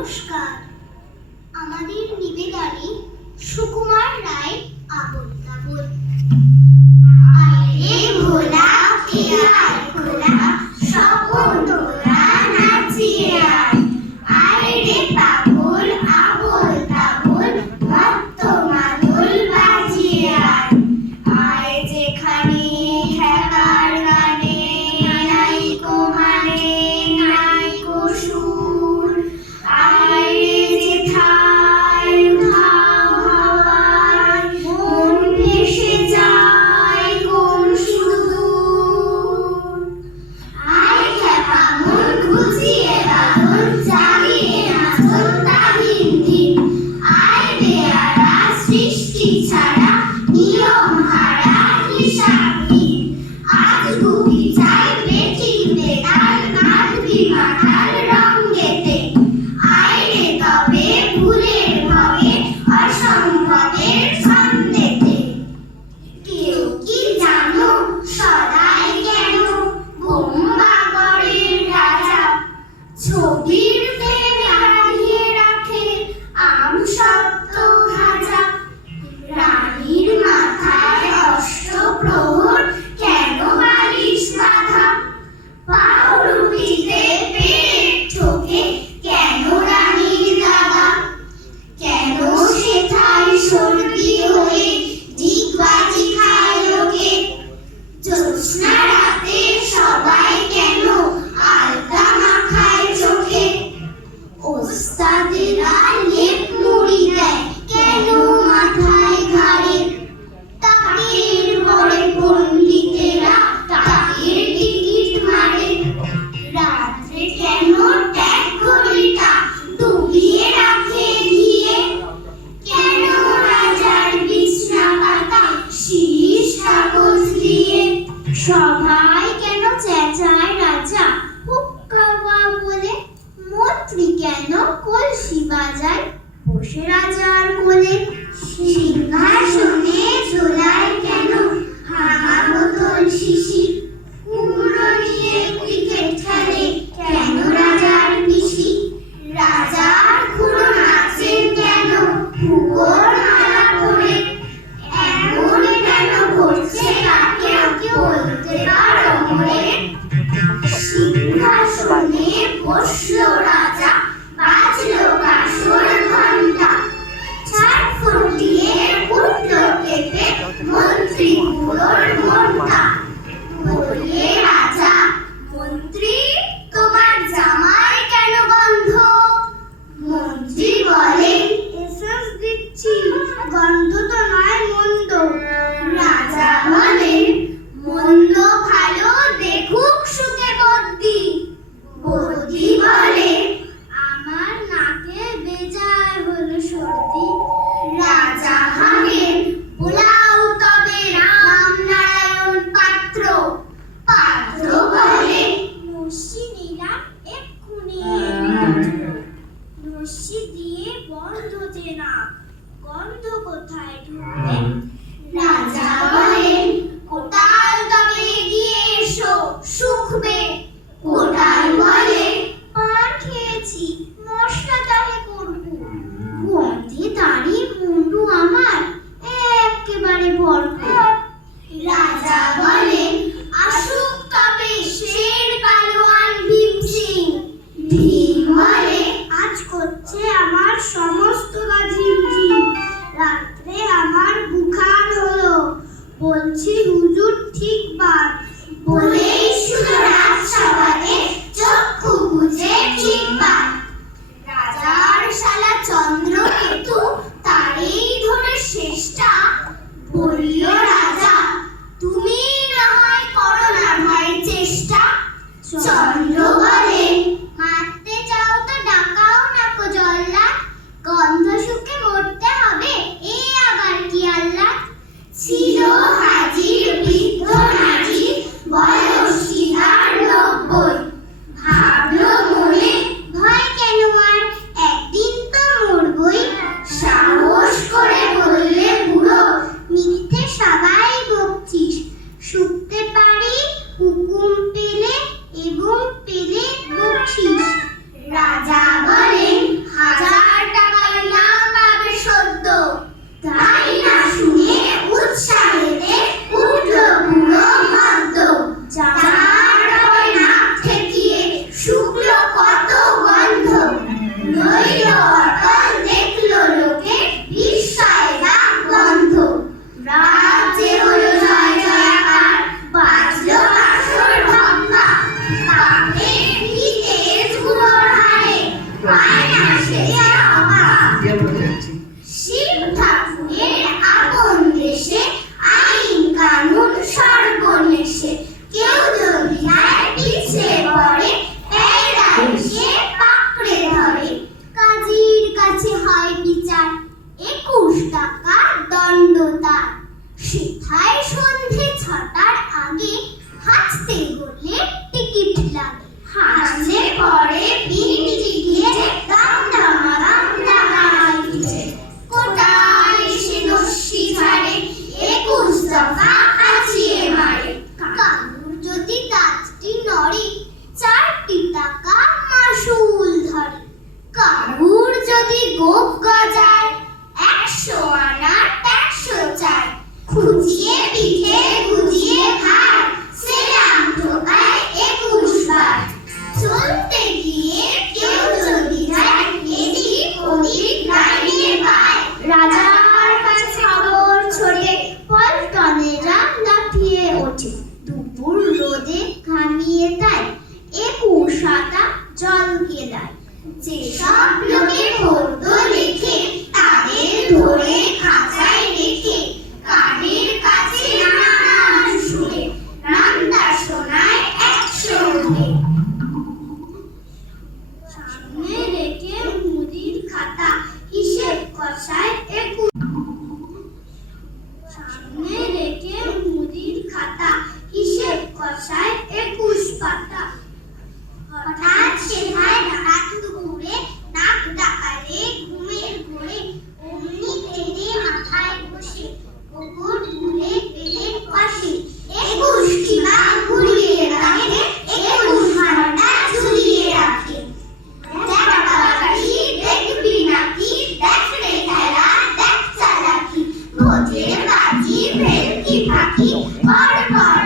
নমস্কার। আমাদের নিবেদনে সুকুমার রায় আবোল তাবোল। আরে ভোলা খেয়াল খোলা স্বপন তোরা নাচিয়ে আয়। আয় রে পাগল আবোল তাবোল মত্ত মাদল বাজিয়ে আয়। আয় যেখানে ঠেকার গানে নাইকো মানে নাইকো সুর। আয় রে যেথায় উধাও হাওয়ায় মন ভেসে যায় কোন সুদূর। আয় খ্যাপা মন ঘুচিয়ে বাঁধন জাগিয়ে নাচন তাহিন দিন। আয় বেয়ারা সৃষ্টি ছাড়া নিয়ম হারা হিসাবহীন। আজ গুপি চাই বেঠিক বেতাল নাচবি মাতাল রঙ্গেতে। আয় রে তবে ভুলের ভবে অসম্ভবের ছন্দেতে। কেউ কি জানো সদাই কেন বোম্বাগড়ের রাজা ছবির প্রেমে বাঁধিয়ে রাখে আম সপ্ত খাজা। রানীর মাথায় অষ্টপ্রহর কেন বালিশ বাঁধা। পাউরুটিতে পেট ঠোকে কেন রানীর দাদা। কেন সেথায় সর্দি হয়ে ডিগবাজি খায় লোকে। জ্যোৎস্না রাতে সবাই কেন আলতা মাখায় চোখে। ওস্তাদেরা লেপ মুড়ি দেয় কেন মাথায় ঘাড়ে। তাকের বড়ে পণ্ডিতেরা তাকের টিকিট মারে। রাত্রে কেন ট্যাগ ঘড়িটা ডুবিয়ে রাখে ঘিয়ে। কেন রাজার বিছনা পাতা শীষ কাগজ দিয়ে। সভায় কেন চেঁচায় রাজা হুক্কা বা বলে। মন্ত্রী কেন কলসি বাজায় বসে রাজার কোলে। সিংহাসনে ঝোলায় কেন ভাঙা বোতল শিশি। কুমড়ো নিয়ে ক্রিকেট খেলে কেন রাজার পিসি। রাজার খুড়ো নাচেন কেন হুকোর মালা পরে। এমন কেন করছে কাকে বলতে পারো মোরে। সিংহাসনে বসলো রাজা বাজলো কাসর ঘণ্টা। ছাদ ফুটিয়ে উঠলো কেঁপে মন্ত্রী বুড়োর মনটা। বললে রাজা মন্ত্রী তোমার জামায় কেন গন্ধ। মন্ত্রী বলেন এসেন্স দিচ্ছি গন্ধ তো নয় মন্দ। রাজা বলেন মন্দ ভালো দেখুক সুখে বদ্যি। বদ্যি বলে আমার নাকে বেজায় হলো সর্দি। রাজা ভাবেন বোলাও তবে রামনারায়ণ পাত্র। পাত্র বলে নস্যি নিলাম এক্ষুনি মাত্র। নস্যি দিয়ে বন্ধ যে না গন্ধ কোথায় ঢুকবে। রাজা বলেন কোটাল তবে এগিয়ে এসো শুকবে। কোটাল বলে পান খেয়েছি মশলা তাহে করবো। গন্ধে দাড়ি মুন্ডু আমার একেবারে ভরপুর। রাজা বলেন আসুক তবে শের পালোয়ান ভীম সিং। ভীম বলে আজ করছে আমার সমস্ত কাজ ঝিমঝিম। রাত্রে আমার বুখার হলো বলছি হুজুর ঠিক বাদ। বলেই শুধু রাজসভাতে চক্ষু বুজে ঠিক বাদ। রাজার শালা চন্দ্রকেতু তারেই ধরে শেষটা। বলল রাজা তুমি না হয় করো না ভাই চেষ্টা। চন্দ্র বলে মারতে চাও তো ডাকাও না কো জল্লাদ। গন্ধ শুকে মরতে হবে এ আবার কি আল্লাদ। ছিল হাজির বৃদ্ধ নারী বয়স ওঠে দুপুর রোদে ঘামিয়ে তাই 21 হাতা জল গেলায় যেসব লোকে পড়তো লেখে তাদের ধরে খাঁচায় রেখে কানের কাছে নানান সুরে রামদা শোনায় 100 উঠে সামনে রেখে মুদির খাতা হিসেব কষায় 21 সামনে রেখে মুদির খাতা হিসেব কষায় 21 পাতা হঠাৎ সেথায় রাত দুপুরে নাক ডাকালে ঘুমের ঘোরে অমনি তেড়ে মাথায় বসে কুকুর ভুলে পেলে পাশে 21 টিমা ঘুরিয়ে রাখে 21 ঘন্টা ঝুলিয়ে রাখে দেখ বাবাটি দেখবি নাকি দেখ রে খেলা দেখ চালাকি ভোজে বাজি ভেলকি ফাঁকি পর পর